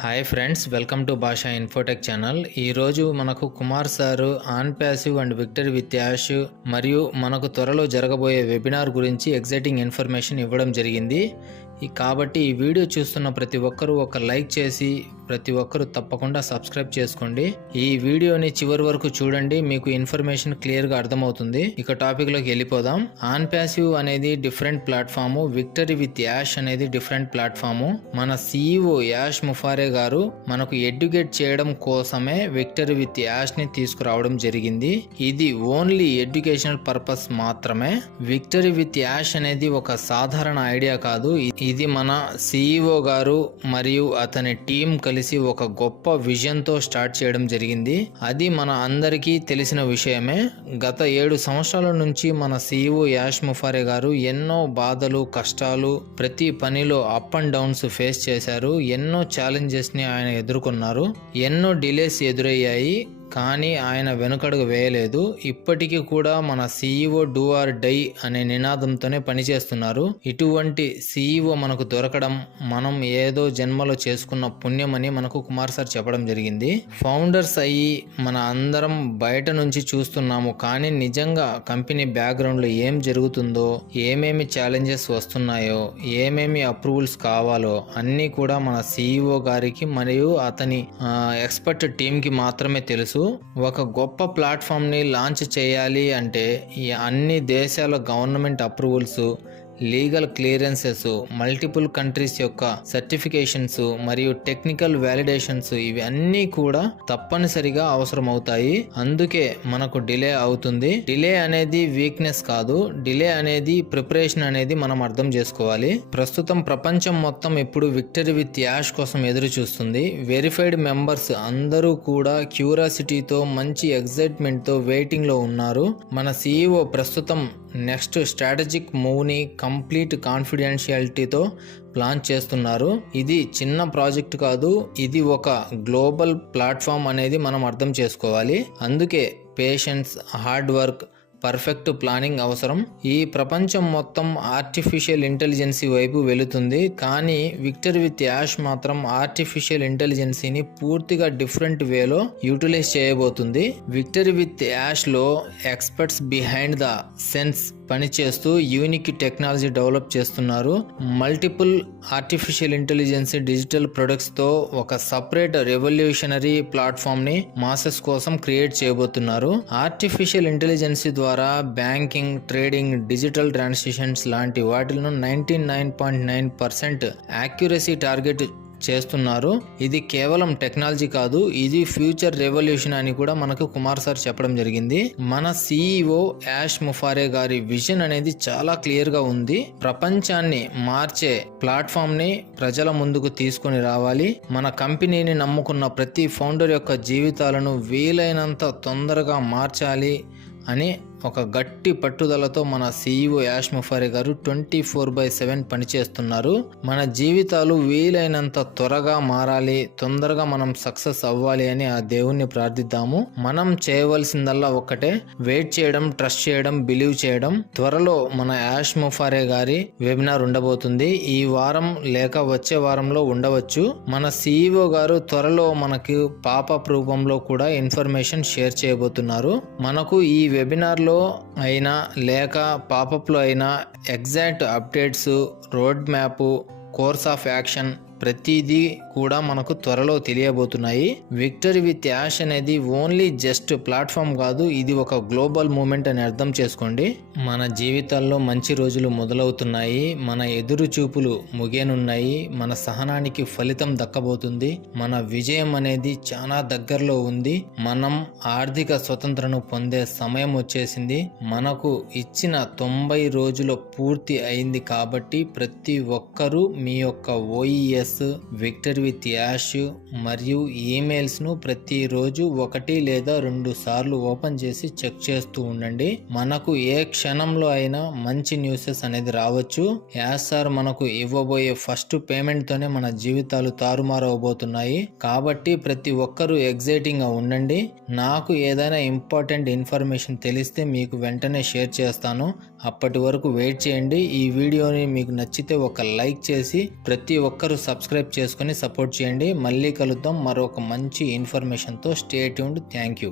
Hi friends, welcome to Bhasha Infotech channel. ఈరోజు మనకు Kumar sir on passive and victory with Yash మరియు మనకు త్వరలో జరగబోయే వెబినార్ గురించి ఎగ్జైటింగ్ ఇన్ఫర్మేషన్ ఇవ్వడం జరిగింది. కాబట్టి ఈ వీడియో చూస్తున్న ప్రతి ఒక్కరూ ఒక లైక్ చేసి ప్రతి ఒక్కరూ తప్పకుండా సబ్స్క్రైబ్ చేసుకోండి. ఈ వీడియోని చివరి వరకు చూడండి, మీకు ఇన్ఫర్మేషన్ క్లియర్గా అర్థమవుతుంది. ఇక టాపిక్లోకి వెళ్ళిపోదాం. ఆన్ ప్యాసివ్ అనేది different platform, victory with Yash అనేది డిఫరెంట్ ప్లాట్ఫాము. మన CEO యాష్ ముఫారే గారు మనకు ఎడ్యుకేట్ చేయడం కోసమే విక్టరీ విత్ యాష్ ని తీసుకురావడం జరిగింది. ఇది ఓన్లీ ఎడ్యుకేషనల్ పర్పస్ మాత్రమే. విక్టరీ విత్ యాష్ అనేది ఒక సాధారణ ఐడియా కాదు. ఇది మన CEO గారు మరియు అతని టీం కలిసి ఒక గొప్ప విజన్ తో స్టార్ట్ చేయడం జరిగింది. అది మన అందరికీ తెలిసిన విషయమే. గత 7 సంవత్సరాల నుంచి మన CEO యాష్ ముఫారే గారు ఎన్నో బాధలు, కష్టాలు, ప్రతి పనిలో అప్ అండ్ డౌన్స్ ఫేస్ చేశారు. ఎన్నో ఛాలెంజెస్ ని ఆయన ఎదుర్కొన్నారు. ఎన్నో డిలేస్ ఎదురయ్యాయి, కానీ ఆయన వెనుకడుగు వేయలేదు. ఇప్పటికీ కూడా మన CEO డూ ఆర్ డై అనే నినాదంతోనే పనిచేస్తున్నారు. ఇటువంటి CEO మనకు దొరకడం మనం ఏదో జన్మలో చేసుకున్న పుణ్యమని మనకు కుమార్ సార్ చెప్పడం జరిగింది. ఫౌండర్స్ అయ్యి మన అందరం బయట నుంచి చూస్తున్నాము, కానీ నిజంగా కంపెనీ బ్యాక్గ్రౌండ్ లో ఏం జరుగుతుందో, ఏమేమి ఛాలెంజెస్ వస్తున్నాయో, ఏమేమి అప్రూవల్స్ కావాలో అన్నీ కూడా మన CEO గారికి మరియు అతని ఎక్స్పర్ట్ టీమ్ కి మాత్రమే తెలుసు. ఒక గొప్ప ప్లాట్ఫామ్ ని లాంచ్ చేయాలి అంటే ఈ అన్ని దేశాల government approvals, legal clearances, multiple countries యొక్క సర్టిఫికేషన్స్ మరియు టెక్నికల్ వ్యాలిడేషన్స్ ఇవి అన్నీ కూడా తప్పనిసరిగా అవసరం అవుతాయి. అందుకే మనకు డిలే అవుతుంది. డిలే అనేది వీక్నెస్ కాదు, డిలే అనేది ప్రిపరేషన్ అనేది మనం అర్థం చేసుకోవాలి. ప్రస్తుతం ప్రపంచం మొత్తం ఇప్పుడు విక్టరీ విత్ యాష్ కోసం ఎదురు చూస్తుంది. వెరిఫైడ్ మెంబర్స్ అందరూ కూడా క్యూరియాసిటీతో, మంచి ఎగ్జైట్మెంట్ తో వెయిటింగ్ లో ఉన్నారు. మన CEO ప్రస్తుతం నెక్స్ట్ స్ట్రాటజిక్ మూవ్ ని కంప్లీట్ కాన్ఫిడెన్షియాలిటీతో ప్లాన్ చేస్తున్నారు. ఇది చిన్న ప్రాజెక్ట్ కాదు, ఇది ఒక గ్లోబల్ ప్లాట్ఫామ్ అనేది మనం అర్థం చేసుకోవాలి. అందుకే patience, hard work, perfect planning అవసరం. ఈ ప్రపంచం మొత్తం ఆర్టిఫిషియల్ ఇంటెలిజెన్సీ వైపు వెళుతుంది, కానీ విక్టరీ విత్ యాష్ మాత్రం ఆర్టిఫిషియల్ ఇంటెలిజెన్సీని పూర్తిగా డిఫరెంట్ వేలో యూటిలైజ్ చేయబోతుంది. విక్టరీ విత్ యాష్ లో ఎక్స్పర్ట్స్ బిహైండ్ ద సెన్స్ పనిచేస్తూ యూనిక్ టెక్నాలజీ డెవలప్ చేస్తున్నారు. Multiple artificial intelligence digital products తో ఒక సపరేట్ రెవల్యూషనరీ ప్లాట్ఫామ్ ని మాసెస్ కోసం క్రియేట్ చేయబోతున్నారు. ఆర్టిఫిషియల్ ఇంటెలిజెన్సీ ద్వారా బ్యాంకింగ్, ట్రేడింగ్, డిజిటల్ ట్రాన్సాక్షన్స్ లాంటి వాటిలను 99.9% యాక్యురసీ టార్గెట్ చేస్తున్నారు. ఇది కేవలం టెక్నాలజీ కాదు, ఇది ఫ్యూచర్ రెవల్యూషన్ అని కూడా మనకు కుమార్ సార్ చెప్పడం జరిగింది. మన CEO యాష్ ముఫారే గారి విజన్ అనేది చాలా క్లియర్ గా ఉంది. ప్రపంచాన్ని మార్చే ప్లాట్ఫామ్ ని ప్రజల ముందుకు తీసుకొని రావాలి. మన కంపెనీని నమ్ముకున్న ప్రతి ఫౌండర్ యొక్క జీవితాలను వీలైనంత తొందరగా మార్చాలి అని ఒక గట్టి పట్టుదలతో మన CEO యాష్ ముఫారే గారు 24/7 పనిచేస్తున్నారు. మన జీవితాలు వీలైనంత త్వరగా మారాలి, తొందరగా మనం సక్సెస్ అవ్వాలి అని ఆ దేవుణ్ణి ప్రార్థిద్దాము. మనం చేయవలసిందల్లా ఒక్కటే, వెయిట్ చేయడం, ట్రస్ట్ చేయడం, బిలీవ్ చేయడం. త్వరలో మన యాష్ ముఫారే గారి వెబినార్ ఉండబోతుంది. ఈ వారం లేక వచ్చే వారంలో ఉండవచ్చు. మన CEO గారు త్వరలో మనకు పాపప్ రూపంలో కూడా ఇన్ఫర్మేషన్ షేర్ చేయబోతున్నారు. మనకు ఈ వెబినార్ లో అయినా లేక పాపప్ లో అయినా exact updates, road map, course of action ప్రతిదీ కూడా మనకు త్వరలో తెలియబోతున్నాయి. విక్టరీ విత్ యాష్ అనేది ఓన్లీ జస్ట్ ప్లాట్ఫామ్ కాదు, ఇది ఒక గ్లోబల్ మూమెంట్ అని అర్థం చేసుకోండి. మన జీవితాల్లో మంచి రోజులు మొదలవుతున్నాయి. మన ఎదురు చూపులు ముగియనున్నాయి. మన సహనానికి ఫలితం దక్కబోతుంది. మన విజయం అనేది చాలా దగ్గరలో ఉంది. మనం ఆర్థిక స్వతంత్రను పొందే సమయం వచ్చేసింది. మనకు ఇచ్చిన 90 రోజులు పూర్తి అయింది. కాబట్టి ప్రతి ఒక్కరూ మీ యొక్క OES, విక్టరీ విత్ యాష్ మరియు ఈమెయిల్స్ ను ప్రతిరోజు 1 లేదా 2 సార్లు ఓపెన్ చేసి చెక్ చేస్తూ ఉండండి. మనకు ఏ క్షణంలో అయినా మంచి న్యూసెస్ అనేది రావచ్చు. యాష్ సార్ మనకు ఇవ్వబోయే ఫస్ట్ పేమెంట్ తోనే మన జీవితాలు తారుమారు అవబోతున్నాయి. కాబట్టి ప్రతి ఒక్కరూ ఎగ్జైటింగ్ గా ఉండండి. నాకు ఏదైనా ఇంపార్టెంట్ ఇన్ఫర్మేషన్ తెలిస్తే మీకు వెంటనే షేర్ చేస్తాను. అప్పటి వరకు వెయిట్ చేయండి. ఈ వీడియోని మీకు నచ్చితే ఒక లైక్ చేసి ప్రతి ఒక్కరూ సబ్స్క్రైబ్ చేసుకొని సపోర్ట్ చేయండి. మళ్ళీ కలుద్దాం మరొక మంచి ఇన్ఫర్మేషన్తో. Stay tuned. Thank you.